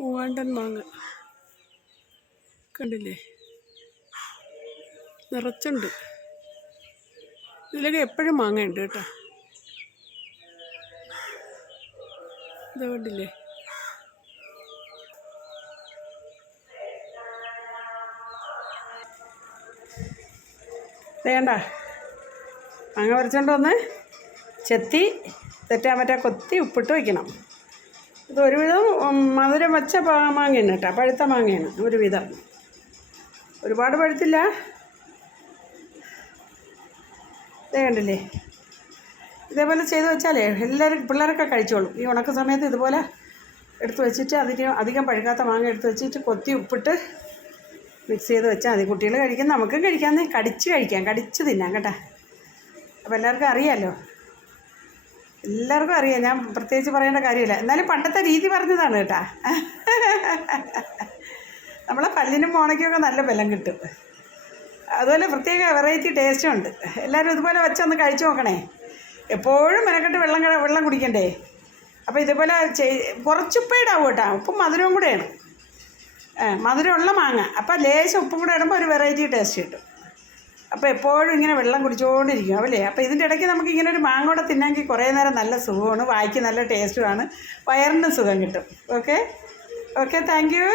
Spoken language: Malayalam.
മൂവാണ്ടൻ മാങ്ങ കണ്ടില്ലേ, നിറച്ചുണ്ട്. ഇതിലൊക്കെ എപ്പോഴും മാങ്ങയുണ്ട് കേട്ടോ. ഇത് കണ്ടില്ലേ, വേണ്ട മാങ്ങ പറിച്ചോണ്ട് വന്ന് ചെത്തി തെറ്റാൻ പറ്റാ കൊത്തി ഉപ്പിട്ട് വയ്ക്കണം. ഇത് ഒരുവിധം മധുരം വെച്ച മാങ്ങയാണ് കേട്ടോ, പഴുത്ത മാങ്ങയാണ് ഒരുവിധം. ഒരുപാട് പഴുത്തില്ല. ഇതേ കണ്ടില്ലേ, ഇതേപോലെ ചെയ്ത് വെച്ചാലേ എല്ലാവരും പിള്ളേരൊക്കെ കഴിച്ചോളും. ഈ ഉണക്ക സമയത്ത് ഇതുപോലെ എടുത്ത് വെച്ചിട്ട് അധികം പഴുക്കാത്ത മാങ്ങ എടുത്ത് വെച്ചിട്ട് കൊത്തി ഉപ്പിട്ട് മിക്സ് ചെയ്ത് വെച്ചാൽ മതി. കുട്ടികൾ കഴിക്കും, നമുക്കും കഴിക്കാമെന്നേ. കടിച്ച് തിന്നാം കേട്ടോ. അപ്പോൾ എല്ലാവർക്കും അറിയാമല്ലോ, എല്ലാവർക്കും അറിയാം. ഞാൻ പ്രത്യേകിച്ച് പറയേണ്ട കാര്യമില്ല. എന്നാലും പണ്ടത്തെ രീതി പറഞ്ഞതാണ് കേട്ടോ. നമ്മളെ പല്ലിനും മോണയ്ക്കൊക്കെ നല്ല ബലം കിട്ടും. അതുപോലെ പ്രത്യേക വെറൈറ്റി ടേസ്റ്റും ഉണ്ട്. എല്ലാവരും ഇതുപോലെ വെച്ചൊന്ന് കഴിച്ചു നോക്കണേ. എപ്പോഴും മെനക്കെട്ട് വെള്ളം കുടിക്കണ്ടേ. അപ്പോൾ ഇതുപോലെ കുറച്ച് ഉപ്പിടാവും കേട്ടോ. ഉപ്പും മധുരവും കൂടെയാണ്. മധുരമുള്ള മാങ്ങ, അപ്പോൾ ലേശം ഉപ്പും കൂടെ ഇടുമ്പോൾ ഒരു വെറൈറ്റി ടേസ്റ്റ് കിട്ടും. അപ്പോൾ എപ്പോഴും ഇങ്ങനെ വെള്ളം കുടിച്ചുകൊണ്ടിരിക്കും അവല്ലേ. അപ്പോൾ ഇതിൻ്റെ ഇടയ്ക്ക് നമുക്ക് ഇങ്ങനെ ഒരു മാങ്ങ കൂടെ തിന്നാമെങ്കിൽ കുറേ നേരം നല്ല സുഖമാണ്, വായിക്ക് നല്ല ടേസ്റ്റുമാണ്, വയറിന് സുഖം കിട്ടും. Okay thank you.